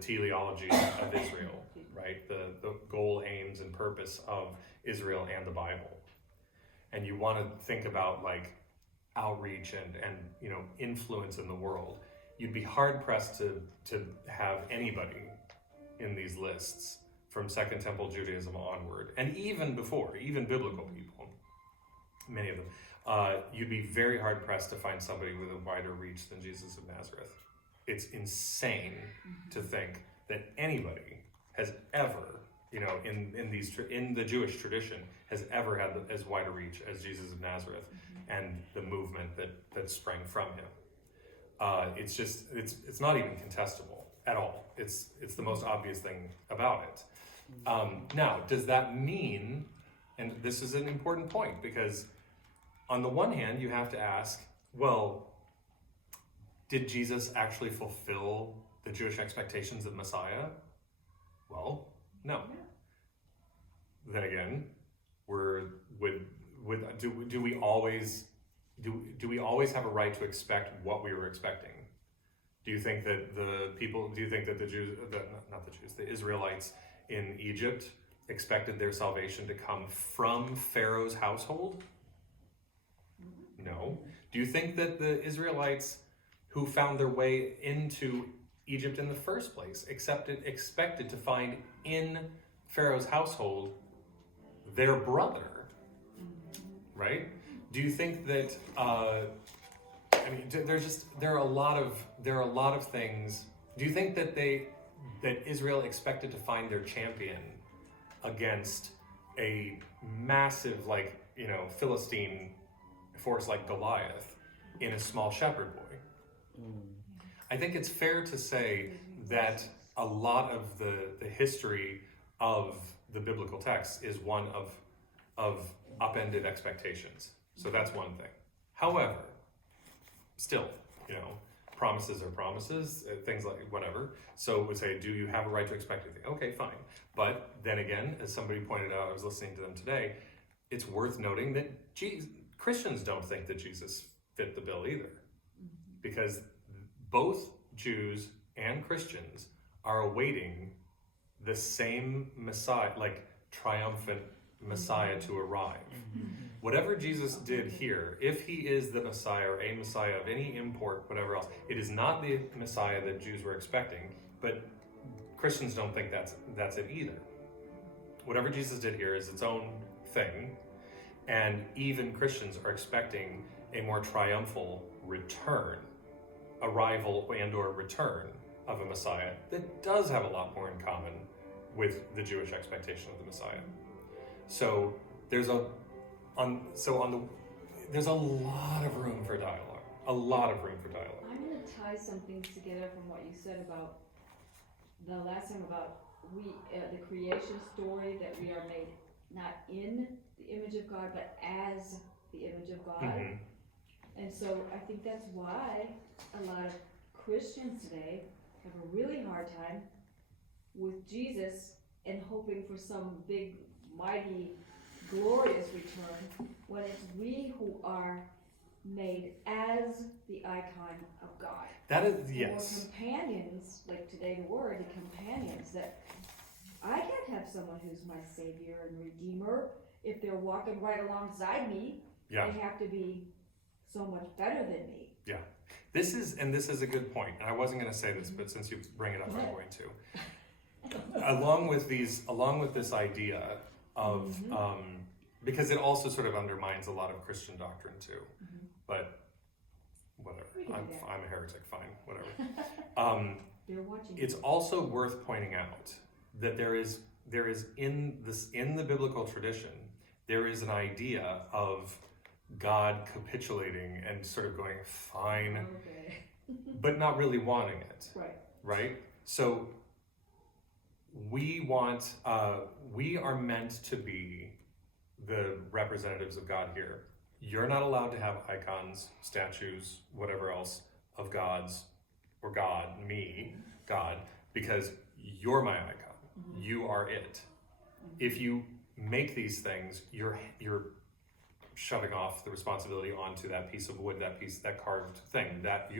teleology of Israel, right? The goal, aims, and purpose of Israel and the Bible. And you want to think about like outreach and influence in the world. You'd be hard pressed to have anybody in these lists from Second Temple Judaism onward, and even before, even biblical people, many of them, you'd be very hard pressed to find somebody with a wider reach than Jesus of Nazareth. It's insane to think that anybody has ever, in the Jewish tradition, has ever had as wide a reach as Jesus of Nazareth and the movement that sprang from him. It's not even contestable at all. It's the most obvious thing about it. Now, does that mean, and this is an important point, because on the one hand, you have to ask, well, did Jesus actually fulfill the Jewish expectations of Messiah? Well, no. Then again, do we always have a right to expect what we were expecting? Do you think that the Israelites in Egypt expected their salvation to come from Pharaoh's household? No. Do you think that the Israelites who found their way into Egypt in the first place expected to find in Pharaoh's household their brother? Right? Do you think that there are a lot of things. Do you think that Israel expected to find their champion against a massive Philistine force like Goliath in a small shepherd boy? I think it's fair to say that a lot of the history of the biblical text is one of upended expectations. So that's one thing. However, still, promises are promises, things like whatever. So we say, do you have a right to expect anything? Okay, fine. But then again, as somebody pointed out, I was listening to them today, it's worth noting that Christians don't think that Jesus fit the bill either. Because both Jews and Christians are awaiting the same Messiah, like triumphant Messiah to arrive. Whatever Jesus did here, if he is the Messiah or a Messiah of any import, whatever else, it is not the Messiah that Jews were expecting, but Christians don't think that's it either. Whatever Jesus did here is its own thing, and even Christians are expecting a more triumphal arrival and or return of a Messiah that does have a lot more in common with the Jewish expectation of the Messiah. So there's a lot of room for dialogue. I'm going to tie some things together from what you said about the last time about the creation story, that we are made not in the image of God, but as the image of God. Mm-hmm. And so I think that's why a lot of Christians today have a really hard time with Jesus and hoping for some big, mighty, glorious return, when it's we who are made as the icon of God. That is, yes. Or companions, like today the word, the companions, that I can't have someone who's my savior and redeemer if they're walking right alongside me. Yeah. They have to be so much better than me. Yeah. This is a good point. And I wasn't going to say this, but since you bring it up, I'm going to. Along with this idea of, because it also sort of undermines a lot of Christian doctrine too. But whatever, I'm a heretic, fine, whatever. They're watching. It's also worth pointing out that there is in the biblical tradition, there is an idea of God capitulating and sort of going, fine, Okay. but not really wanting it. Right. Right? So we are meant to be the representatives of God here. You're not allowed to have icons, statues, whatever else of gods or God, me, God, because you're my icon. You are it. If you make these things, you're shoving off the responsibility onto that piece of wood, that carved thing, but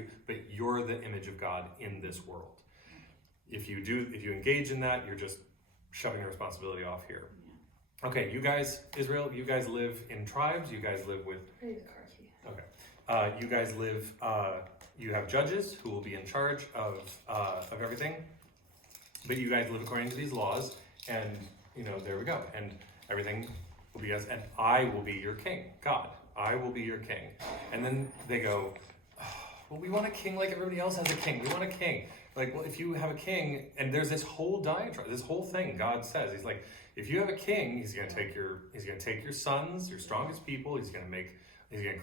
you're the image of God in this world. If you engage in that, you're just shoving the responsibility off here. Okay, you guys, Israel, you guys live in tribes, you guys live with, I need the car key. okay. You guys live, you have judges who will be in charge of everything, but you guys live according to these laws, and, there we go. And everything will be and I will be your king, God. I will be your king. And then they go, oh, well, we want a king like everybody else has a king. We want a king. Like, well, if you have a king, and there's this whole diatribe, this whole thing God says, he's like, if you have a king, he's gonna take your sons, your strongest people, he's gonna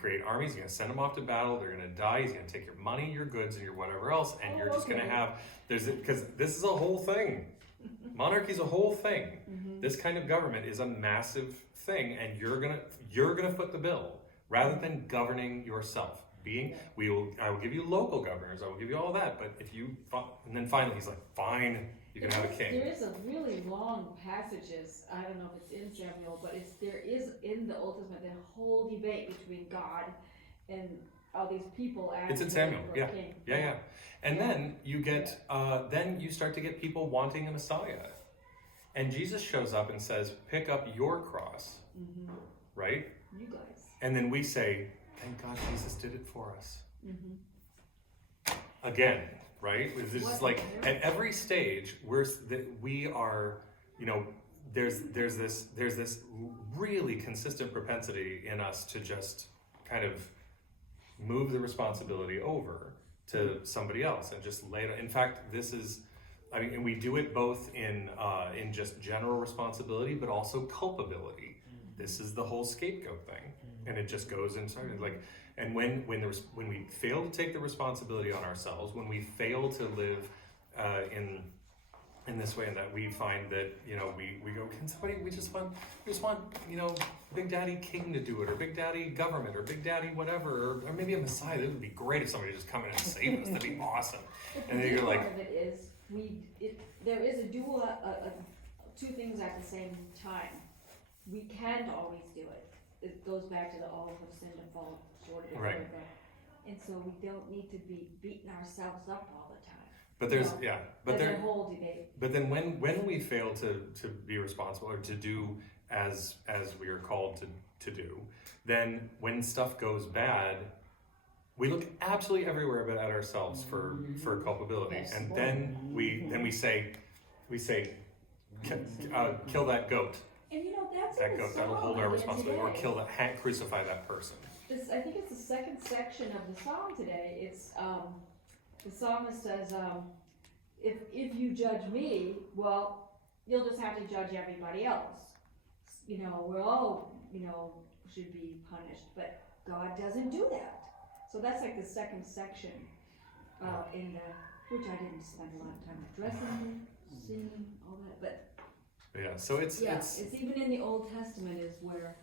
create armies, he's gonna send them off to battle, they're gonna die, he's gonna take your money, your goods, and your whatever else, and you're just gonna have, because this is a whole thing. Monarchy is a whole thing. This kind of government is a massive thing, and you're gonna foot the bill rather than governing yourself. I will give you local governors, I will give you all that, but and then finally he's like, fine, you can have a king. There is a really long passages, I don't know if it's in Samuel, but there is in the Old Testament a whole debate between God and all these people asking It's in Samuel, for yeah. a king. Yeah. And then you get, then you start to get people wanting a Messiah. And Jesus shows up and says, pick up your cross, right? You guys. And then we say, thank God Jesus did it for us. Again, right? This is like, at every stage, we are, there's this really consistent propensity in us to just kind of move the responsibility over to somebody else and just lay it. In fact, and we do it both in just general responsibility, but also culpability. This is the whole scapegoat thing, and it just goes inside. Like, and when we fail to take the responsibility on ourselves, when we fail to live in this way, and that we find that we go, can somebody? We just want Big Daddy King to do it, or Big Daddy government, or Big Daddy whatever, or maybe a Messiah. It would be great if somebody just come in and save us. That'd be awesome. And then you're like, part of it is there is a dual, two things at the same time. We can't always do it. It goes back to the all have sinned and fall short of Right. everything. And so we don't need to be beating ourselves up all the time. but there's There's a whole debate. But then when we fail to be responsible or to do as we are called to do, then when stuff goes bad, we look absolutely everywhere but at ourselves for culpability. Yes. And then we say kill that goat. And that's That in the goat, that'll song hold our again responsibility, or today. kill that, crucify that person. I think it's the second section of the song today. It's the psalmist says, if you judge me, well, you'll just have to judge everybody else. We're all should be punished, but God doesn't do that. So that's like the second section in which I didn't spend a lot of time addressing, singing, all that, but Yeah, so it's even in the Old Testament is where,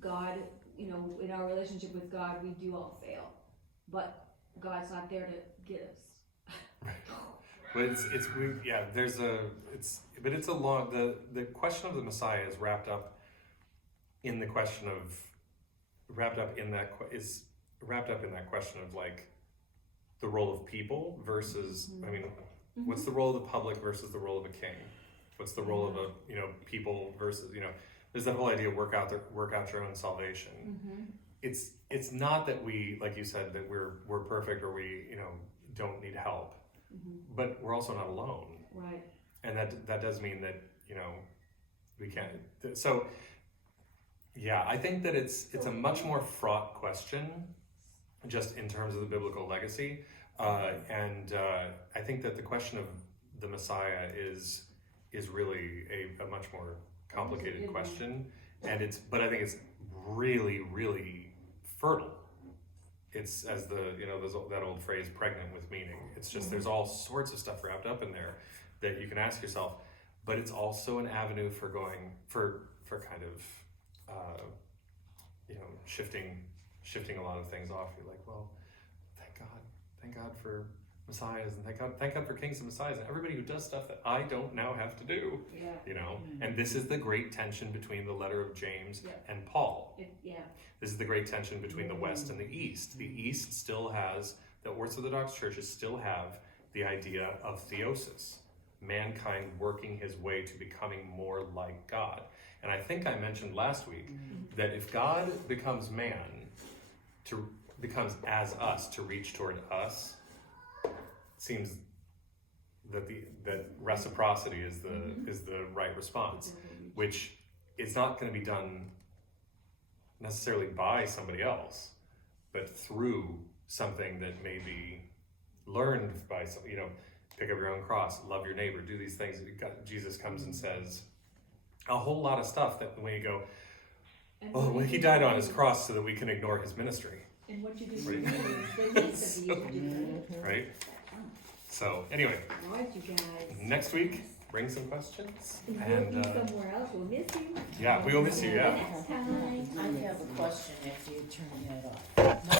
God, in our relationship with God, we do all fail, but God's not there to get us. But it's a long, the question of the Messiah is wrapped up in that question of like the role of people versus, what's the role of the public versus the role of a king? What's the role of a people versus there's that whole idea of work out your own salvation. It's not that we, like you said, that we're perfect or we don't need help, but we're also not alone. Right. And that does mean that we can't. So yeah, I think that it's a much more fraught question, just in terms of the biblical legacy. And I think that the question of the Messiah is really a much more complicated question, but I think it's really, really fertile. It's as that old phrase, pregnant with meaning. It's just there's all sorts of stuff wrapped up in there that you can ask yourself, but it's also an avenue for kind of shifting a lot of things off. You're like, well, thank God messiahs, and thank God for kings and messiahs, and everybody who does stuff that I don't now have to do. Yeah, You know, and this is the great tension between the letter of James Yeah. and Paul. yeah, This is the great tension between the West and the East. The East still has, the Orthodox churches still have the idea of theosis, mankind working his way to becoming more like God. And I think I mentioned last week that if God becomes man, becomes as us to reach toward us, it seems that reciprocity is the right response, which is not going to be done necessarily by somebody else, but through something that may be learned by some, you know, pick up your own cross, love your neighbor, do these things. Jesus comes and says a whole lot of stuff that when you go, And oh, what well, you he do died on for his you, cross so that we can ignore his ministry, And what you do Right. for the least of these, you do. right? So anyway, All right, you guys. next week, bring some questions, We'll be and somewhere else, we'll miss you. yeah, we will miss you, yeah. Next time. I have a question after you turn that off.